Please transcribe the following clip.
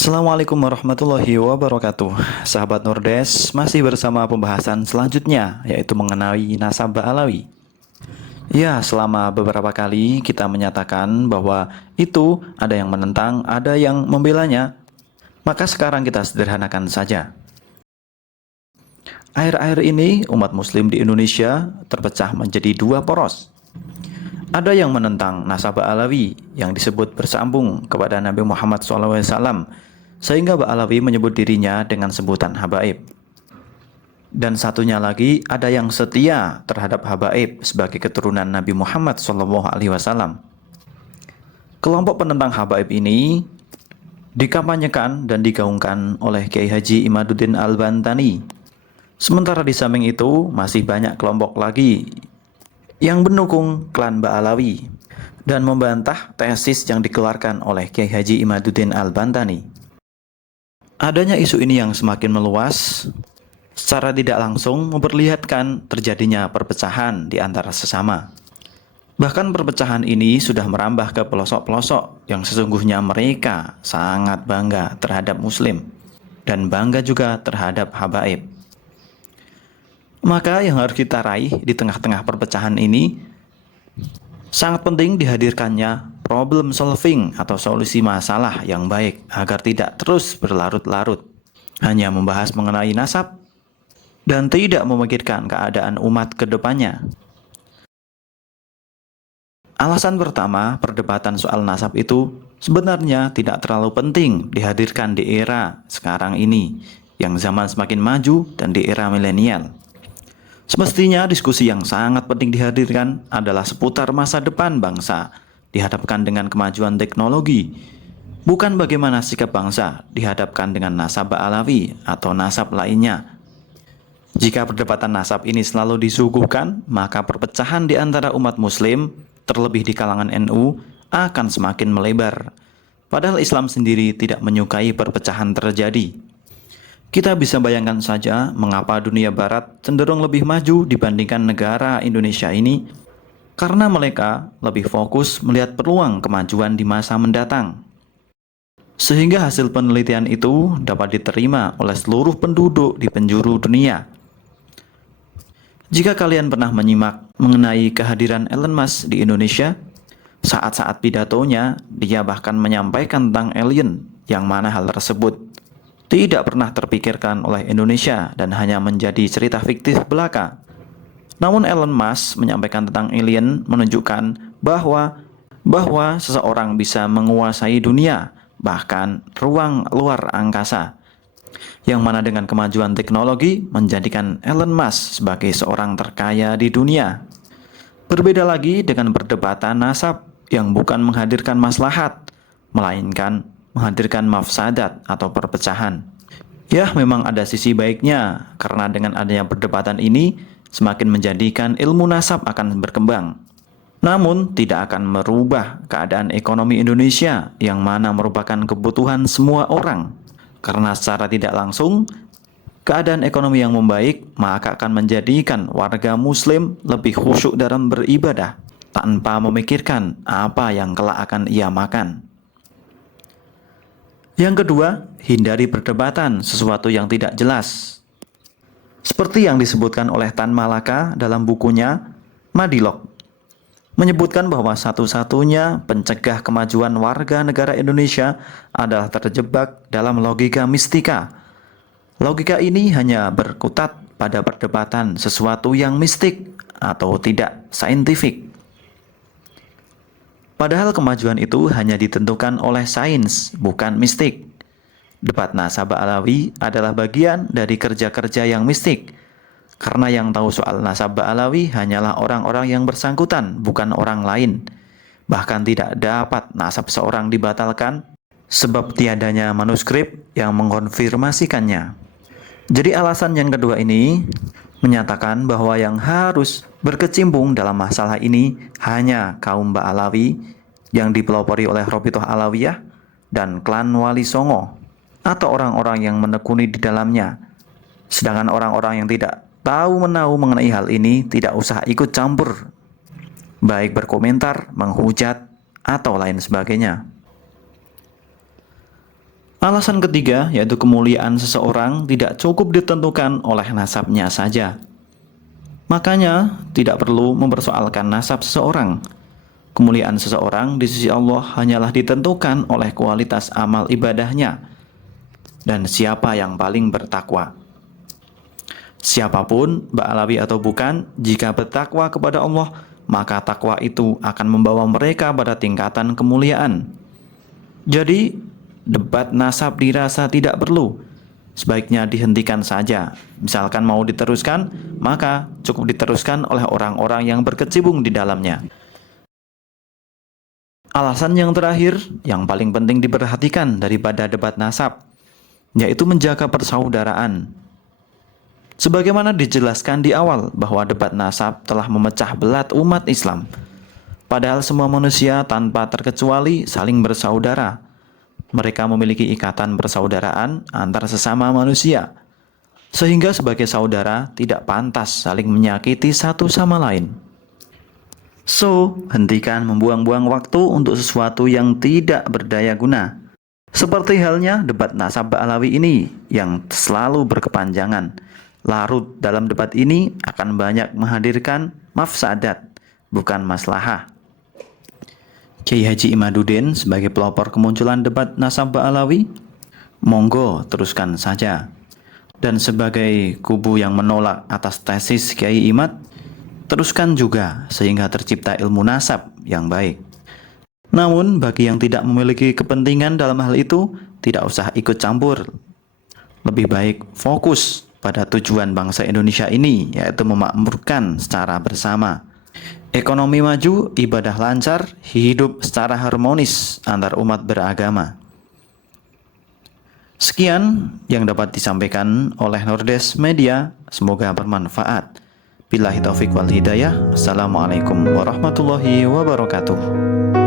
Assalamualaikum warahmatullahi wabarakatuh. Sahabat Nurdes, masih bersama pembahasan selanjutnya, yaitu mengenai nasab Ba'alawi. Ya, selama beberapa kali kita menyatakan bahwa itu ada yang menentang, ada yang membelanya. Maka sekarang kita sederhanakan saja. Akhir-akhir ini umat muslim di Indonesia terpecah menjadi dua poros. Ada yang menentang nasab Ba'alawi yang disebut bersambung kepada Nabi Muhammad SAW, sehingga Ba'alawi menyebut dirinya dengan sebutan habaib. Dan satunya lagi ada yang setia terhadap habaib sebagai keturunan Nabi Muhammad SAW. Kelompok penentang habaib ini dikampanyekan dan digaungkan oleh Kiai Haji Imaduddin Al-Bantani. Sementara di samping itu masih banyak kelompok lagi yang mendukung klan Ba'alawi dan membantah tesis yang dikeluarkan oleh Kiai Haji Imaduddin Al-Bantani. Adanya isu ini yang semakin meluas secara tidak langsung memperlihatkan terjadinya perpecahan di antara sesama. Bahkan perpecahan ini sudah merambah ke pelosok-pelosok yang sesungguhnya mereka sangat bangga terhadap muslim dan bangga juga terhadap habaib. Maka yang harus kita raih di tengah-tengah perpecahan ini, sangat penting dihadirkannya problem solving atau solusi masalah yang baik agar tidak terus berlarut-larut hanya membahas mengenai nasab dan tidak memikirkan keadaan umat ke depannya. Alasan pertama, perdebatan soal nasab itu sebenarnya tidak terlalu penting dihadirkan di era sekarang ini yang zaman semakin maju dan di era milenial. Semestinya diskusi yang sangat penting dihadirkan adalah seputar masa depan bangsa dihadapkan dengan kemajuan teknologi, bukan bagaimana sikap bangsa dihadapkan dengan nasab Ba'alawi atau nasab lainnya. Jika perdebatan nasab ini selalu disuguhkan, maka perpecahan di antara umat muslim, terlebih di kalangan NU, akan semakin melebar. Padahal Islam sendiri tidak menyukai perpecahan terjadi. Kita bisa bayangkan saja mengapa dunia barat cenderung lebih maju dibandingkan negara Indonesia ini, karena mereka lebih fokus melihat peluang kemajuan di masa mendatang. Sehingga hasil penelitian itu dapat diterima oleh seluruh penduduk di penjuru dunia. Jika kalian pernah menyimak mengenai kehadiran Elon Musk di Indonesia, saat-saat pidatonya dia bahkan menyampaikan tentang alien, yang mana hal tersebut tidak pernah terpikirkan oleh Indonesia dan hanya menjadi cerita fiktif belaka. Namun Elon Musk menyampaikan tentang alien menunjukkan bahwa seseorang bisa menguasai dunia, bahkan ruang luar angkasa. Yang mana dengan kemajuan teknologi menjadikan Elon Musk sebagai seorang terkaya di dunia. Berbeda lagi dengan perdebatan nasab yang bukan menghadirkan maslahat, melainkan menghadirkan mafsadat atau perpecahan. Ya, memang ada sisi baiknya, karena dengan adanya perdebatan ini semakin menjadikan ilmu nasab akan berkembang. Namun, tidak akan merubah keadaan ekonomi Indonesia yang mana merupakan kebutuhan semua orang. Karena secara tidak langsung, keadaan ekonomi yang membaik maka akan menjadikan warga muslim lebih khusyuk dalam beribadah, tanpa memikirkan apa yang kelak akan ia makan. Yang kedua, hindari perdebatan sesuatu yang tidak jelas. Seperti yang disebutkan oleh Tan Malaka dalam bukunya Madilog, menyebutkan bahwa satu-satunya pencegah kemajuan warga negara Indonesia adalah terjebak dalam logika mistika. Logika ini hanya berkutat pada perdebatan sesuatu yang mistik atau tidak saintifik. Padahal kemajuan itu hanya ditentukan oleh sains, bukan mistik. Debat nasab Ba'alawi adalah bagian dari kerja-kerja yang mistik. Karena yang tahu soal nasab Ba'alawi hanyalah orang-orang yang bersangkutan, bukan orang lain. Bahkan tidak dapat nasab seorang dibatalkan, sebab tiadanya manuskrip yang mengkonfirmasikannya. Jadi alasan yang kedua ini menyatakan bahwa yang harus berkecimpung dalam masalah ini hanya kaum Ba'alawi yang dipelopori oleh Robitoh Alawiyah dan klan Wali Songo atau orang-orang yang menekuni di dalamnya. Sedangkan orang-orang yang tidak tahu menahu mengenai hal ini tidak usah ikut campur, baik berkomentar, menghujat, atau lain sebagainya. Alasan ketiga yaitu kemuliaan seseorang tidak cukup ditentukan oleh nasabnya saja. Makanya tidak perlu mempersoalkan nasab seseorang. Kemuliaan seseorang di sisi Allah hanyalah ditentukan oleh kualitas amal ibadahnya dan siapa yang paling bertakwa. Siapapun, Ba'alawi atau bukan, jika bertakwa kepada Allah, maka takwa itu akan membawa mereka pada tingkatan kemuliaan. Jadi, debat nasab dirasa tidak perlu. Sebaiknya dihentikan saja. Misalkan mau diteruskan, maka cukup diteruskan oleh orang-orang yang berkecimpung di dalamnya. Alasan yang terakhir, yang paling penting diperhatikan daripada debat nasab, yaitu menjaga persaudaraan. Sebagaimana dijelaskan di awal bahwa debat nasab telah memecah belah umat Islam. Padahal semua manusia tanpa terkecuali saling bersaudara. Mereka memiliki ikatan persaudaraan antar sesama manusia. Sehingga sebagai saudara tidak pantas saling menyakiti satu sama lain. So, hentikan membuang-buang waktu untuk sesuatu yang tidak berdaya guna. Seperti halnya debat nasab Ba'alawi ini yang selalu berkepanjangan. Larut dalam debat ini akan banyak menghadirkan mafsadat, bukan maslahah. Kiai Haji Imaduddin sebagai pelopor kemunculan debat nasab Ba'alawi, monggo teruskan saja. Dan sebagai kubu yang menolak atas tesis Kiai Imad, teruskan juga sehingga tercipta ilmu nasab yang baik. Namun bagi yang tidak memiliki kepentingan dalam hal itu, tidak usah ikut campur. Lebih baik fokus pada tujuan bangsa Indonesia ini, yaitu memakmurkan secara bersama. Ekonomi maju, ibadah lancar, hidup secara harmonis antar umat beragama. Sekian yang dapat disampaikan oleh Nurdes Media, semoga bermanfaat. Billahi taufik wal hidayah. Assalamualaikum warahmatullahi wabarakatuh.